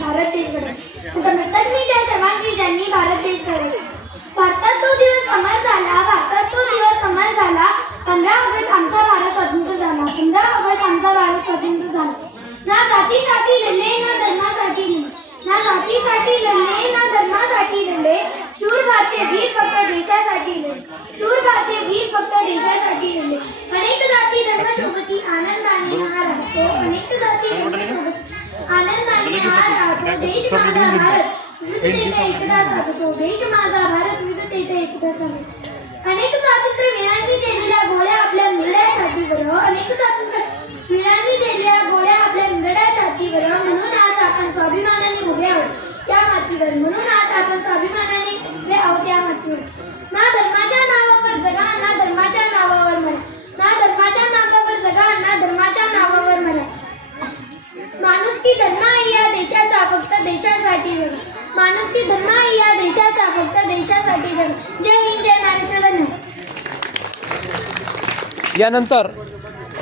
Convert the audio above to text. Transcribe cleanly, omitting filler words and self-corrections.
भारत देश घडवला. नतमस्तक मी त्या सर्वांची ज्यांनी भारत देश घडवला. भारतात तो दिवस अमर झाला, भारतात तो दिवस अमर झाला. 15 ऑगस्ट आमचा भारत स्वतंत्र झाला. 15 ऑगस्ट आमचा भारत स्वतंत्र झाला. ना जातीसाठी लढले, ना धर्मासाठी लढले, ना जातीसाठी लढले, ना धर्मासाठी लढले. शूर भारतीय वीर फक्त देशासाठी लढले. शूर भारतीय वीर फक्त देशासाठी लढले. अनेक जाती धर्म सोबती आनंदाने हा राहतो. अनेक जाती धर्म सोबती आनंदाने हा राहतो. देश माझा भारत विविधतेचा एकता साधतो. देश माझा भारत विविधतेचा एकता साधतो. अनेक स्वातंत्र्य वीरांनी केलेल्या गोळ्या आपल्या निरड्या छातीवर. अनेक स्वातंत्र्य वीरांनी केलेल्या गोळ्या आपल्या निरड्या छातीवर. म्हणून आज आपण स्वाभिमानाने उभे आहोत त्या मातीवर. म्हणून आज आपण स्वाभिमानाने उभे आहोत त्या मातीवर. ना धर्माच्या नावावर जगा, ना धर्माच्या नावावर मरा. ना धर्माच्या नावावर जगा, ना धर्माच्या नावावर मरा. माणुसकी धर्म आहे या देशाचा, फक्त देशासाठी जगा. माणुसकी धर्म आहे या देशाचा, फक्त देशासाठी जगा. जय हिंद, जय महाराष्ट्र. धन्यवाद. यानंतर